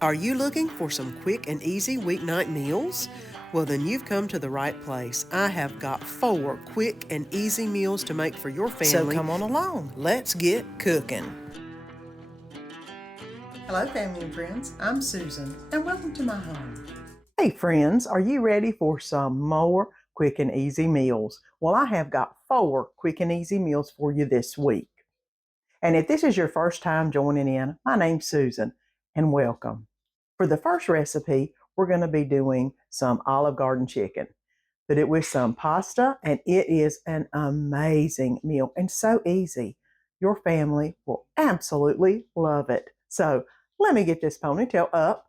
Are you looking for some quick and easy weeknight meals? Well, then you've come to the right place. I have got 4 quick and easy meals to make for your family. So come on along. Let's get cooking. Hello, family and friends. I'm Susan, and welcome to my home. Hey, friends, are you ready for some more quick and easy meals? Well, I have got 4 quick and easy meals for you this week. And if this is your first time joining in, my name's Susan, and welcome. For the first recipe, we're going to be doing some Olive Garden chicken. Put it with some pasta, and it is an amazing meal and so easy. Your family will absolutely love it. So let me get this ponytail up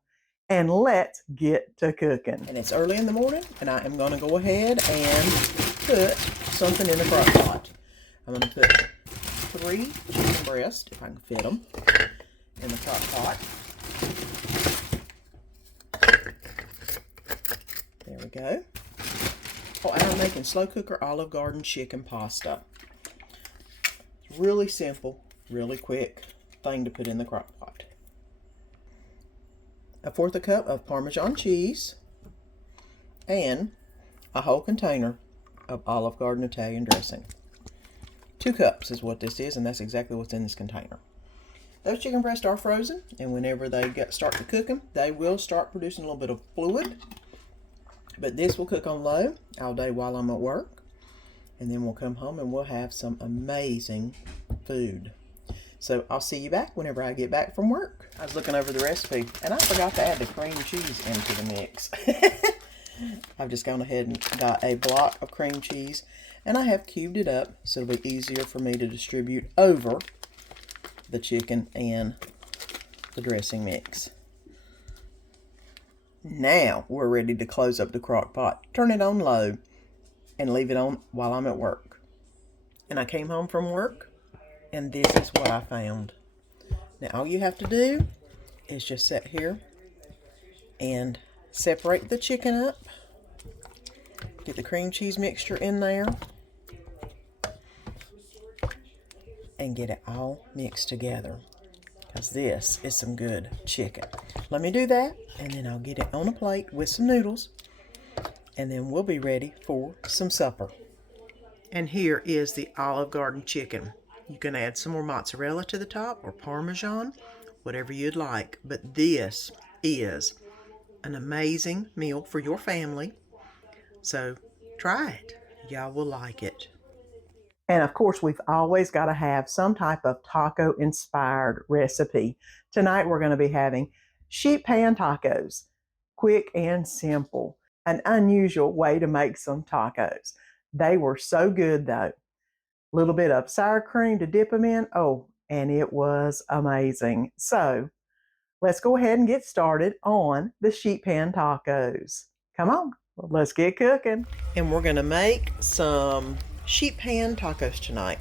and let's get to cooking. And it's early in the morning, and I am going to go ahead and put something in the crock pot. I'm going to put 3 chicken breasts, if I can fit them, in the crock pot. There we go. Oh, and I'm making slow cooker Olive Garden chicken pasta. It's really simple, really quick thing to put in the crock pot. 1/4 cup of Parmesan cheese and a whole container of Olive Garden Italian dressing. 2 cups is what this is, and that's exactly what's in this container. Those chicken breasts are frozen, and whenever they start to cook them, they will start producing a little bit of fluid. But this will cook on low all day while I'm at work, and then we'll come home and we'll have some amazing food. So I'll see you back whenever I get back from work. I was looking over the recipe, and I forgot to add the cream cheese into the mix. I've just gone ahead and got a block of cream cheese, and I have cubed it up so it'll be easier for me to distribute over the chicken and the dressing mix. Now we're ready to close up the crock pot. Turn it on low and leave it on while I'm at work. And I came home from work, and this is what I found. Now all you have to do is just sit here and separate the chicken up. Get the cream cheese mixture in there and get it all mixed together, because this is some good chicken. Let me do that, and then I'll get it on a plate with some noodles, and then we'll be ready for some supper. And here is the Olive Garden chicken. You can add some more mozzarella to the top or Parmesan, whatever you'd like. But this is an amazing meal for your family. So try it. Y'all will like it. And of course, we've always got to have some type of taco-inspired recipe. Tonight, we're going to be having Sheetpan Tacos. Quick and simple. An unusual way to make some tacos. They were so good, though. A little bit of sour cream to dip them in. Oh, and it was amazing. So, let's go ahead and get started on the Sheetpan Tacos. Come on, let's get cooking. And we're going to make some sheetpan tacos tonight.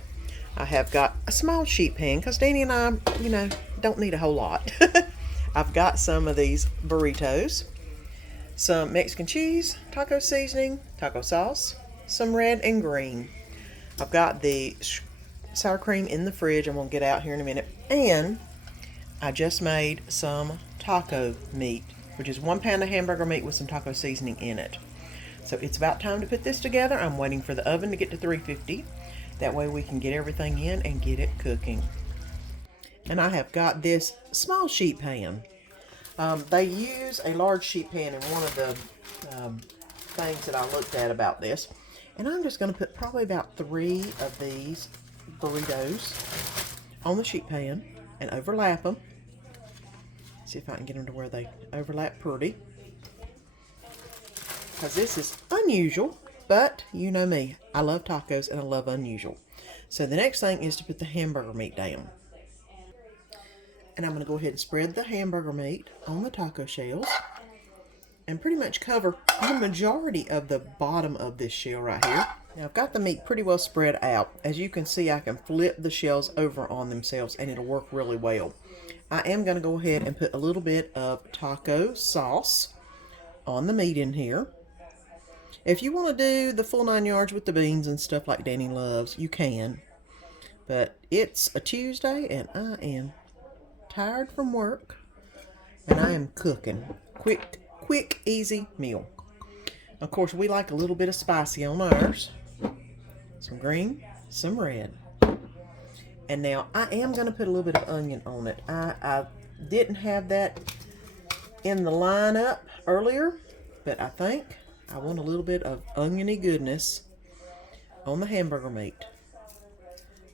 I have got a small sheetpan because Danny and I, don't need a whole lot. I've got some of these burritos, some Mexican cheese, taco seasoning, taco sauce, some red and green. I've got the sour cream in the fridge. I'm going to get out here in a minute. And I just made some taco meat, which is 1 pound of hamburger meat with some taco seasoning in it. So it's about time to put this together. I'm waiting for the oven to get to 350. That way we can get everything in and get it cooking. And I have got this small sheet pan. They use a large sheet pan in one of the things that I looked at about this. And I'm just going to put probably about 3 of these burritos on the sheet pan and overlap them. See if I can get them to where they overlap pretty. Because this is unusual, but you know me. I love tacos and I love unusual. So the next thing is to put the hamburger meat down. And I'm going to go ahead and spread the hamburger meat on the taco shells and pretty much cover the majority of the bottom of this shell right here. Now I've got the meat pretty well spread out. As you can see, I can flip the shells over on themselves and it'll work really well. I am going to go ahead and put a little bit of taco sauce on the meat in here. If you want to do the full 9 yards with the beans and stuff like Danny loves, you can. But it's a Tuesday and I am tired from work. and I am cooking. Quick, easy meal. Of course, we like a little bit of spicy on ours. Some green, some red. And now I am going to put a little bit of onion on it. I didn't have that in the lineup earlier, but I think I want a little bit of oniony goodness on the hamburger meat.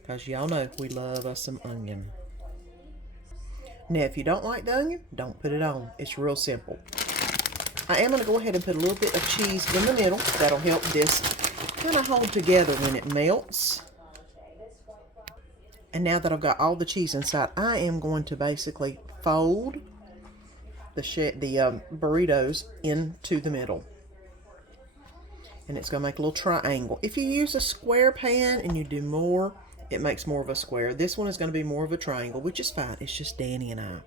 Because y'all know we love us some onion. Now, if you don't like the onion, don't put it on. It's real simple. I am going to go ahead and put a little bit of cheese in the middle. That'll help this kind of hold together when it melts. And now that I've got all the cheese inside, I am going to basically fold the burritos into the middle. And it's going to make a little triangle. If you use a square pan and you do more, it makes more of a square. This one is going to be more of a triangle, which is fine. It's just Danny and I.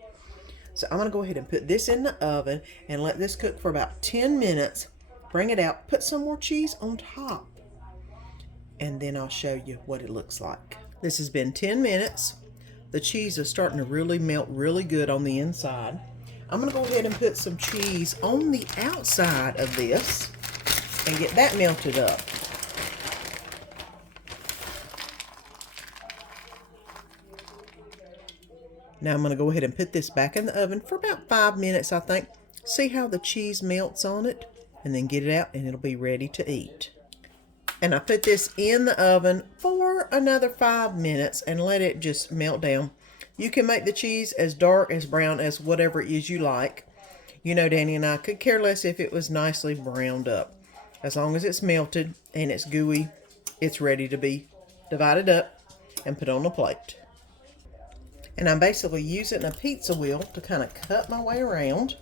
So I'm going to go ahead and put this in the oven and let this cook for about 10 minutes. Bring it out, put some more cheese on top, and then I'll show you what it looks like. This has been 10 minutes. The cheese is starting to really melt really good on the inside. I'm going to go ahead and put some cheese on the outside of this and get that melted up. Now I'm going to go ahead and put this back in the oven for about 5 minutes, I think. See how the cheese melts on it, and then get it out and it'll be ready to eat. And I put this in the oven for another 5 minutes and let it just melt down. You can make the cheese as dark, as brown, as whatever it is you like. You know, Danny and I could care less if it was nicely browned up. As long as it's melted and it's gooey, it's ready to be divided up and put on a plate. And I'm basically using a pizza wheel to kind of cut my way around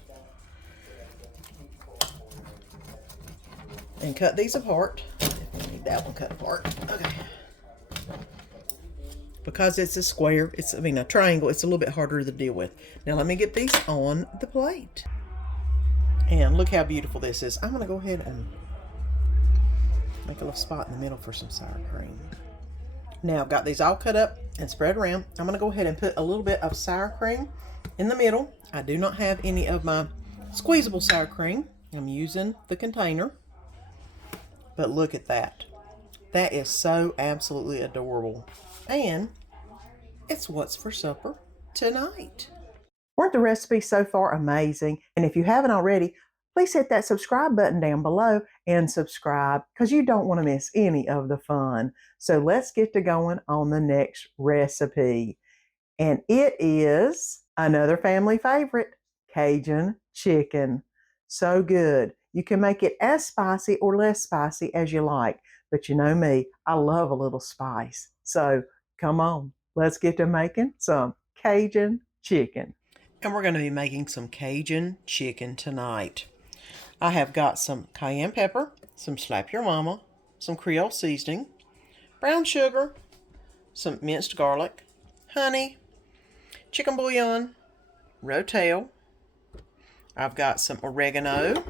and cut these apart. I need that one cut apart. Okay. Because it's a square, a triangle, it's a little bit harder to deal with. Now let me get these on the plate. And look how beautiful this is. I'm going to go ahead and make a little spot in the middle for some sour cream. Now I've got these all cut up and spread around. I'm going to go ahead and put a little bit of sour cream in the middle. I do not have any of my squeezable sour cream. I'm using the container. But look at that. That is so absolutely adorable. And it's what's for supper tonight. Weren't the recipes so far amazing? And if you haven't already, please hit that subscribe button down below and subscribe because you don't want to miss any of the fun. So let's get to going on the next recipe. And it is another family favorite, Cajun chicken. So good. You can make it as spicy or less spicy as you like. But you know me, I love a little spice. So come on, let's get to making some Cajun chicken. And we're going to be making some Cajun chicken tonight. I have got some cayenne pepper, some Slap Your Mama, some Creole seasoning, brown sugar, some minced garlic, honey, chicken bouillon, rotel. I've got some oregano,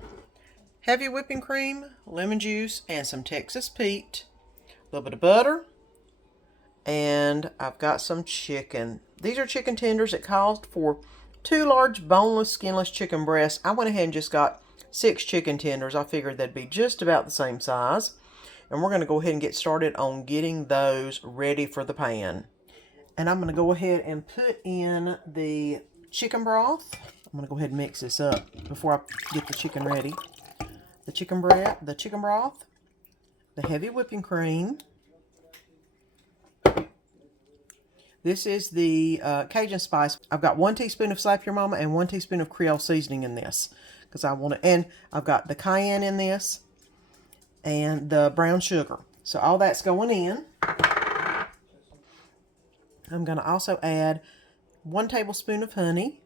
heavy whipping cream, lemon juice, and some Texas Pete, a little bit of butter, and I've got some chicken. These are chicken tenders. It called for 2 large boneless, skinless chicken breasts. I went ahead and just got 6 chicken tenders. I figured they'd be just about the same size. And we're going to go ahead and get started on getting those ready for the pan. And I'm going to go ahead and put in the chicken broth. I'm going to go ahead and mix this up before I get the chicken ready. The chicken broth, the heavy whipping cream. This is the Cajun spice. I've got 1 teaspoon of Slap Your Mama and 1 teaspoon of Creole seasoning in this. Because I want to, and I've got the cayenne in this and the brown sugar. So all that's going in. I'm going to also add 1 tablespoon of honey,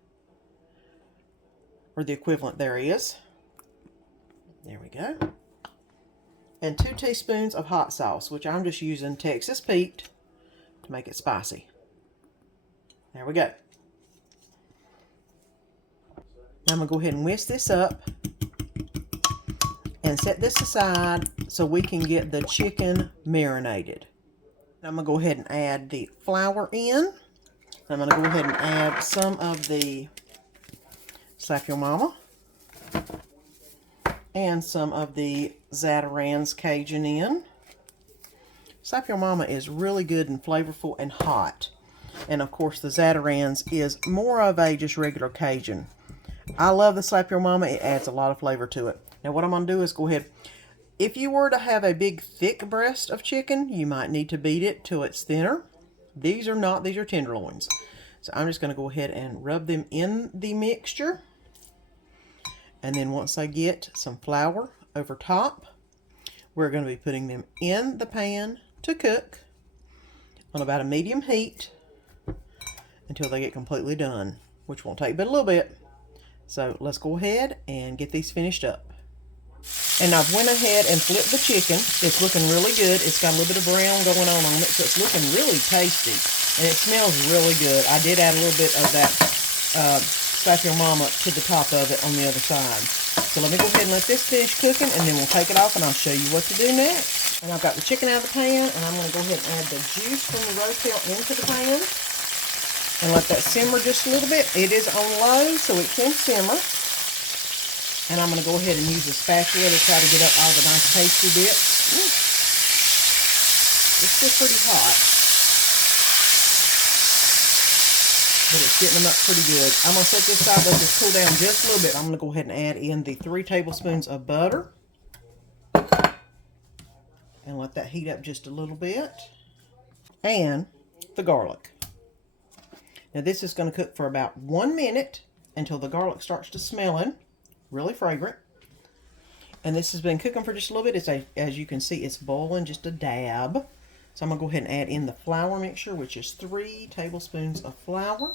or the equivalent there is. There we go. And 2 teaspoons of hot sauce, which I'm just using Texas Pete to make it spicy. There we go. Now I'm going to go ahead and whisk this up and set this aside so we can get the chicken marinated. I'm going to go ahead and add the flour in. I'm going to go ahead and add some of the Slap Your Mama. And some of the Zatarain's Cajun in. Slap Your Mama is really good and flavorful and hot. And of course the Zatarain's is more of a just regular Cajun. I love the Slap Your Mama. It adds a lot of flavor to it. Now what I'm going to do is go ahead. If you were to have a big thick breast of chicken, you might need to beat it till it's thinner. These are not. These are tenderloins. So I'm just going to go ahead and rub them in the mixture. And then once I get some flour over top, we're going to be putting them in the pan to cook on about a medium heat until they get completely done, which won't take but a little bit. So let's go ahead and get these finished up. And I've went ahead and flipped the chicken. It's looking really good. It's got a little bit of brown going on it, so it's looking really tasty. And it smells really good. I did add a little bit of that Slap Your Mama to the top of it on the other side. So let me go ahead and let this finish cooking, and then we'll take it off and I'll show you what to do next. And I've got the chicken out of the pan, and I'm going to go ahead and add the juice from the rotel into the pan. And let that simmer just a little bit. It is on low, so it can simmer. And I'm going to go ahead and use a spatula to try to get up all the nice tasty bits. It's still pretty hot, but it's getting them up pretty good. I'm going to set this aside, let this cool down just a little bit. I'm going to go ahead and add in the 3 tablespoons of butter. And let that heat up just a little bit. And the garlic. Now this is going to cook for about 1 minute until the garlic starts to smelling. Really fragrant. And this has been cooking for just a little bit. As you can see, it's boiling just a dab. So I'm going to go ahead and add in the flour mixture, which is 3 tablespoons of flour.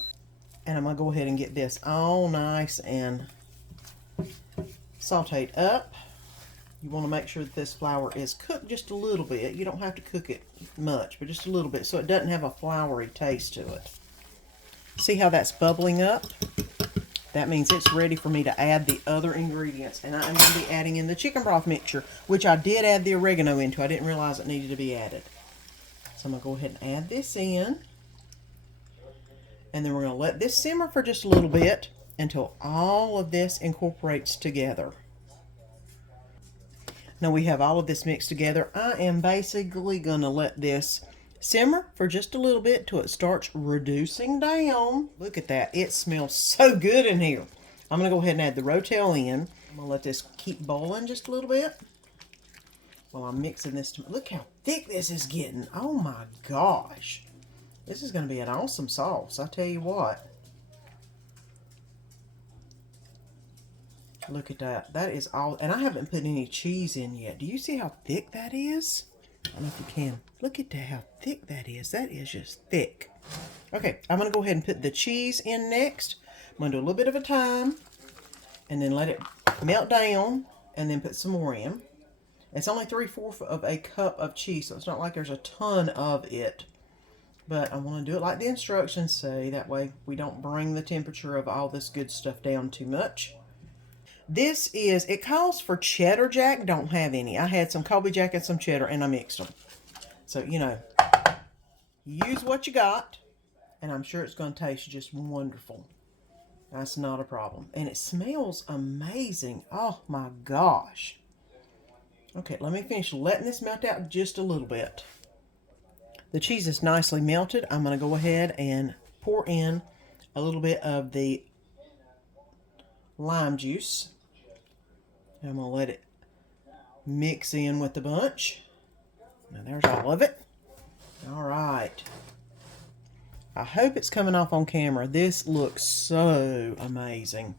And I'm going to go ahead and get this all nice and sauteed up. You want to make sure that this flour is cooked just a little bit. You don't have to cook it much, but just a little bit so it doesn't have a floury taste to it. See how that's bubbling up? That means it's ready for me to add the other ingredients. And I'm going to be adding in the chicken broth mixture, which I did add the oregano into. I didn't realize it needed to be added. So I'm going to go ahead and add this in. And then we're going to let this simmer for just a little bit until all of this incorporates together. Now we have all of this mixed together. I am basically going to let this simmer for just a little bit till it starts reducing down. Look at that. It smells so good in here. I'm going to go ahead and add the rotel in. I'm going to let this keep boiling just a little bit while I'm mixing this. Look how thick this is getting. Oh my gosh. This is going to be an awesome sauce. I tell you what. Look at that. That is all. And I haven't put any cheese in yet. Do you see how thick that is? I don't know if you can. Look at that, how thick that is. That is just thick. Okay, I'm going to go ahead and put the cheese in next. I'm going to do a little bit of a thyme. And then let it melt down. And then put some more in. It's only 3/4 of a cup of cheese. So it's not like there's a ton of it. But I want to do it like the instructions say. That way we don't bring the temperature of all this good stuff down too much. This is, it calls for cheddar jack. Don't have any. I had some Colby Jack and some cheddar and I mixed them. So, you know, use what you got. And I'm sure it's going to taste just wonderful. That's not a problem. And it smells amazing. Oh my gosh. Okay, let me finish letting this melt out just a little bit. The cheese is nicely melted. I'm going to go ahead and pour in a little bit of the lime juice. And I'm going to let it mix in with the bunch. Now there's all of it. All right. I hope it's coming off on camera. This looks so amazing.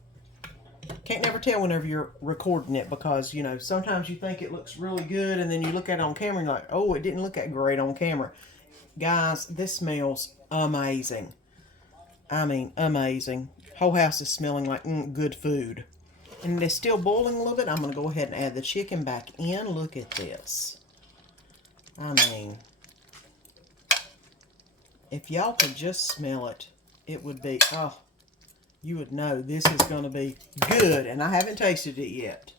Can't never tell whenever you're recording it because, you know, sometimes you think it looks really good and then you look at it on camera and you're like, oh, it didn't look that great on camera. Guys, this smells amazing. I mean, amazing. Whole house is smelling like good food. And it's still boiling a little bit. I'm going to go ahead and add the chicken back in. Look at this. I mean, if y'all could just smell it, it would be, oh, you would know this is going to be good. And I haven't tasted it yet.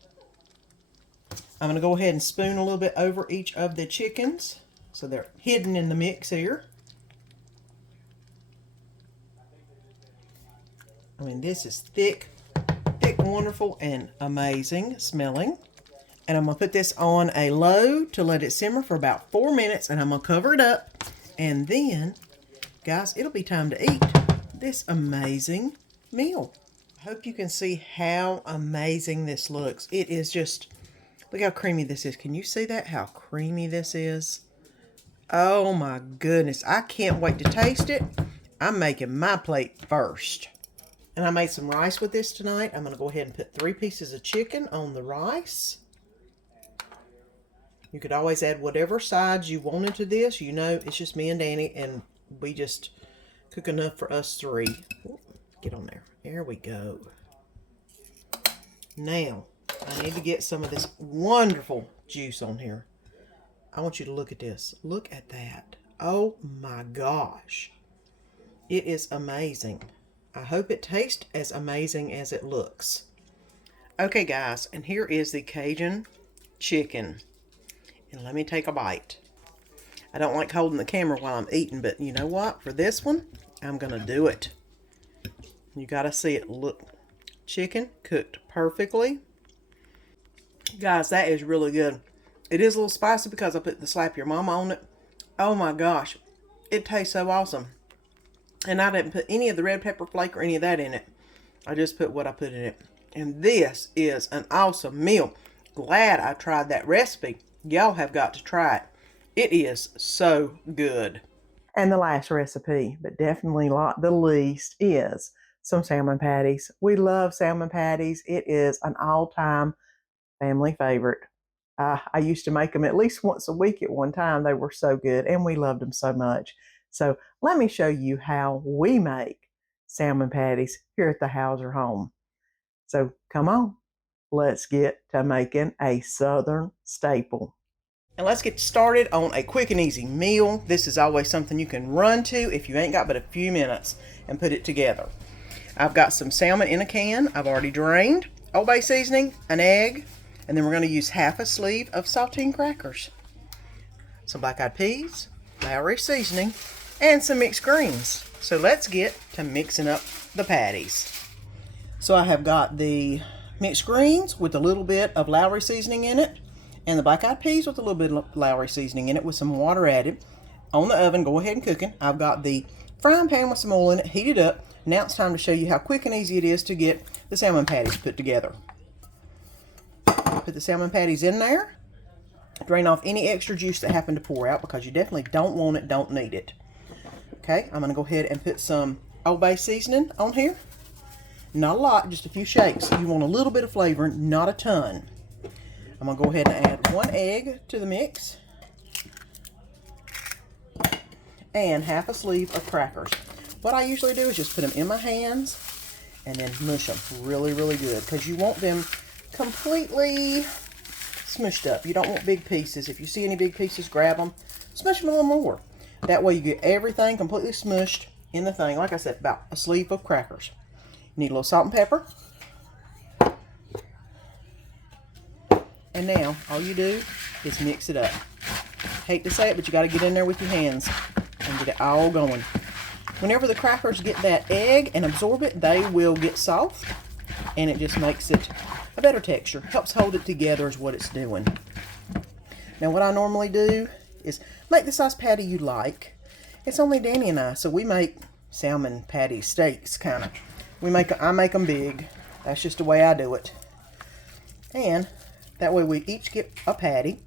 I'm going to go ahead and spoon a little bit over each of the chickens. So they're hidden in the mix here. I mean, this is thick. wonderful and amazing smelling. And I'm going to put this on a low to let it simmer for about 4 minutes, and I'm going to cover it up. And then, guys, it'll be time to eat this amazing meal. I hope you can see how amazing this looks. It is just, look how creamy this is. Can you see that? How creamy this is? Oh my goodness. I can't wait to taste it. I'm making my plate first. And I made some rice with this tonight. I'm going to go ahead and put 3 pieces of chicken on the rice. You could always add whatever sides you wanted to this. You know, it's just me and Danny, and we just cook enough for us 3. Ooh, get on there. There we go. Now, I need to get some of this wonderful juice on here. I want you to look at this. Look at that. Oh my gosh. It is amazing. I hope it tastes as amazing as it looks. Okay, guys, and here is the Cajun chicken. And let me take a bite. I don't like holding the camera while I'm eating, but you know what? For this one, I'm going to do it. You got to see it. Look. Chicken cooked perfectly. Guys, that is really good. It is a little spicy because I put the Slap Your Mama on it. Oh my gosh. It tastes so awesome. And I didn't put any of the red pepper flake or any of that in it. I just put what I put in it. And this is an awesome meal. Glad I tried that recipe. Y'all have got to try it. It is so good. And the last recipe, but definitely not the least, is some salmon patties. We love salmon patties. It is an all-time family favorite. I used to make them at least once a week at one time. They were so good, and we loved them so much. So let me show you how we make salmon patties here at the Hauser home. So come on, let's get to making a Southern staple. And let's get started on a quick and easy meal. This is always something you can run to if you ain't got but a few minutes and put it together. I've got some salmon in a can. I've already drained. Old Bay seasoning, an egg, and then we're going to use half a sleeve of saltine crackers, some black-eyed peas, Lowry seasoning, and some mixed greens. So let's get to mixing up the patties. So I have got the mixed greens with a little bit of Lowry seasoning in it, and the black-eyed peas with a little bit of Lowry seasoning in it with some water added. On the oven, go ahead and cook it. I've got the frying pan with some oil in it, heated up. Now it's time to show you how quick and easy it is to get the salmon patties put together. Put the salmon patties in there. Drain off any extra juice that happened to pour out because you definitely don't want it, don't need it. Okay, I'm going to go ahead and put some Old Bay seasoning on here. Not a lot, just a few shakes. You want a little bit of flavor, not a ton. I'm going to go ahead and add 1 egg to the mix. And half a sleeve of crackers. What I usually do is just put them in my hands and then mush them really, really good because you want them completely smushed up. You don't want big pieces. If you see any big pieces, grab them, smush them a little more. That way you get everything completely smushed in the thing. Like I said, about a sleeve of crackers. You need a little salt and pepper. And now all you do is mix it up. Hate to say it, but you got to get in there with your hands and get it all going. Whenever the crackers get that egg and absorb it, they will get soft, and it just makes it a better texture. Helps hold it together is what it's doing. Now what I normally do is make the size patty you like. It's only Danny and I, so we make salmon patty steaks, kind of. I make them big. That's just the way I do it. And that way we each get a patty.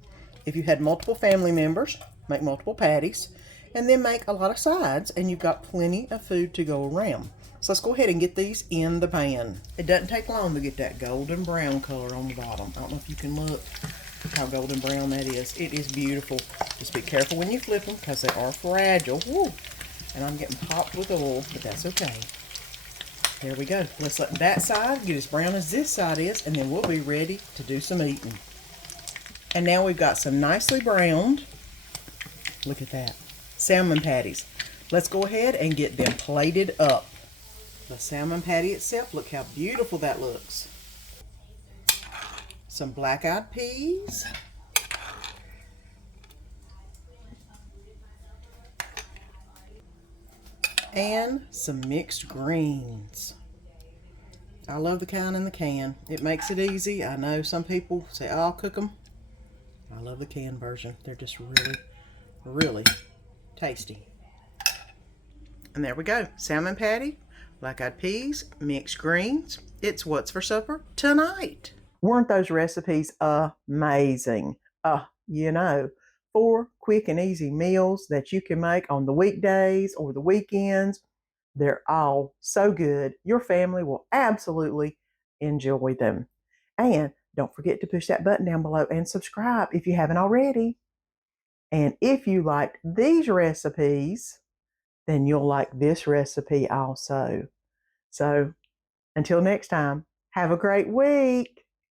If you had multiple family members, make multiple patties. And then make a lot of sides, and you've got plenty of food to go around. So let's go ahead and get these in the pan. It doesn't take long to get that golden brown color on the bottom. I don't know if you can look how golden brown that is. It is beautiful. Just be careful when you flip them because they are fragile. Woo. And I'm getting popped with oil, but that's okay. There we go. Let's let that side get as brown as this side is, and then we'll be ready to do some eating. And now we've got some nicely browned, look at that, salmon patties. Let's go ahead and get them plated up. The salmon patty itself, look how beautiful that looks. Some black-eyed peas. And some mixed greens. I love the kind in the can. It makes it easy. I know some people say, oh, I'll cook them. I love the can version. They're just really, really tasty. And there we go. Salmon patty, black-eyed peas, mixed greens. It's what's for supper tonight. Weren't those recipes amazing? You know, 4 quick and easy meals that you can make on the weekdays or the weekends. They're all so good. Your family will absolutely enjoy them. And don't forget to push that button down below and subscribe if you haven't already. And if you liked these recipes, then you'll like this recipe also. So until next time, have a great week.